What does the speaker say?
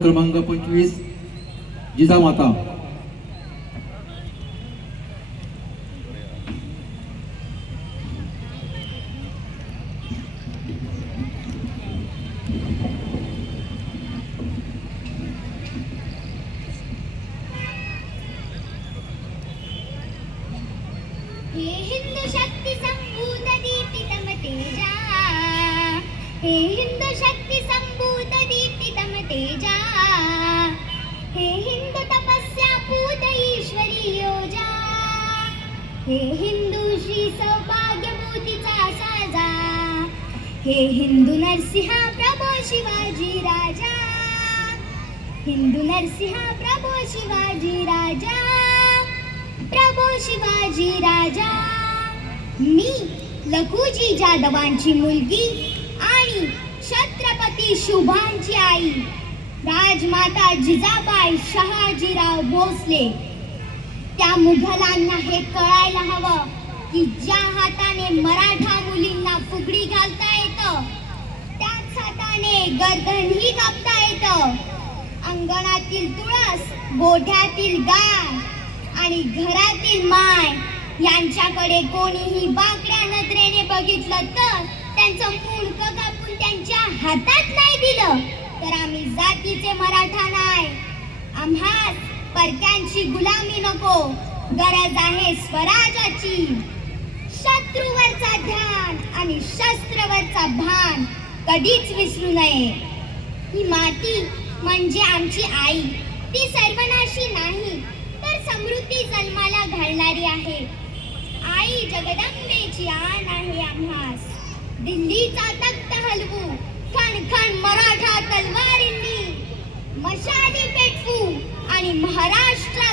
क्रमांक 25 जिजामाता. हे हिंदू शक्ती संभूत दीप्तितम तेजा, हे हिंदू शक्ती संभूत दीप्तितम तेजा, हे हिंदू तपस्या पूत ईश्वरी योजा, हे हिंदू श्री सौभाग्यभूतीचा साजा, हे हिंदू नरसिंहा प्रभो शिवाजी राजा, हिंदू नरसिंहा प्रभो शिवाजी राजा, प्रभो शिवाजी राजा. मी लखुजी जाधवांची मुलगी आणि छत्रपती शुभांची आई राजमाता जिजाबाई शहाजीराव भोसले. त्या मुघलांना हे कळायला हवं की ज्या हाताने मराठा मुलींना फुगडी घालता येतं त्याच हाताने गर्दनही कापता येतं. अंगणातील तुळस, गोठ्यातील गाय आणि घरातील माय यांच्याकडे कोणीही बाकड्या नजरेने बघितलं तर त्यांचं मुंडकं कापून त्यांच्या हातात नाही दिलं तर आम्ही जातीचे मराठा नाही. आम्हास परक्यांची गुलामी नको, गरज आहे स्वराजाची. शत्रूवरचा ध्यान आणि शस्त्रवरचा भान कधीच विसरू नये. ही माती म्हणजे आमची आई, ती सर्वनाशी नाही तर समृद्धी जन्माला घालणारी आहे. आई जगदंबेची आण आहे आम्हास. दिल्लीचा तख्त हलवू, खणखण मराठा तलवारींनी मशाली पेटवू आणि महाराष्ट्र